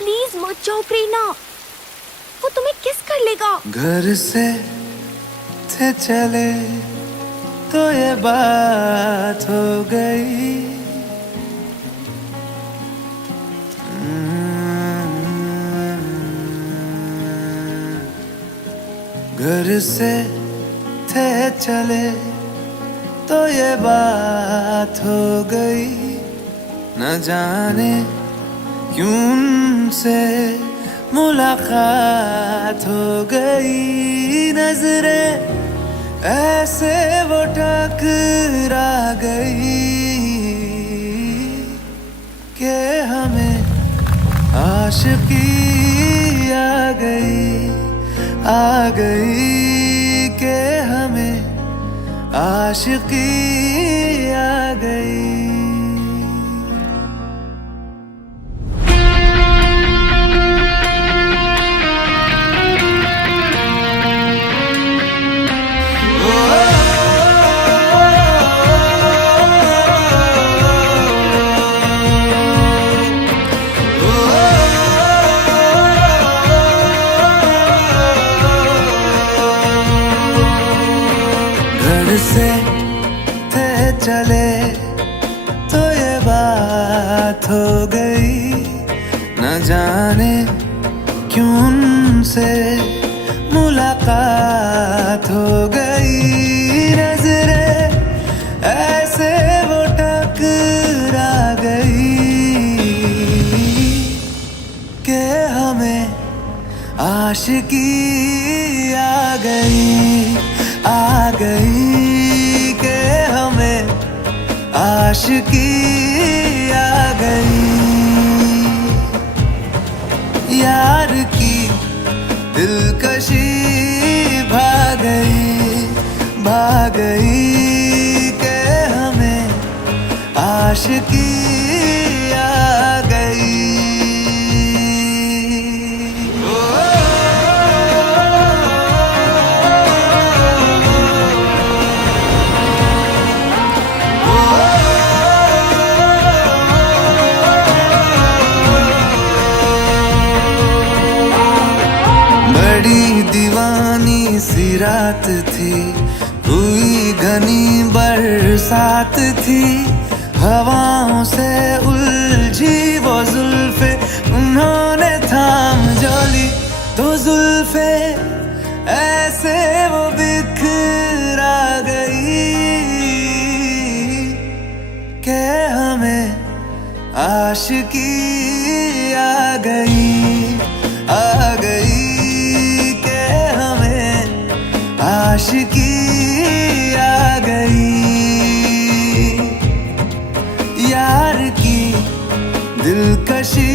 Please मत जाओ प्रेरणा, वो तुम्हें किस कर लेगा। घर से थे चले तो ये बात हो गई। घर से थे चले तो ये बात हो गई। न जाने क्यों उनसे मुलाकात हो गई। नजरें ऐसे वो टकरा गई कि हमें आशिकी आ गई कि हमें आशिकी आ गई। घर से थे चले तो ये बात हो गई। न जाने क्यों उनसे मुलाकात हो गई। नजरें ऐसे वो टकरा गई कि हमें आशिकी आ गई कि हमें आशिकी आ गई। यार की दिलकशी भाग गई कि हमें आशिकी आ गई। बड़ी दीवानी सी रात थी, हुई घनी बरसात थी। हवाओं से उलझी वो जुल्फे उन्होंने थाम जोली। तो जुल्फे ऐसे वो बिखरा गई कि हमें आशिकी आ गई कि हमें आशिकी आ गई। यार की दिलकशी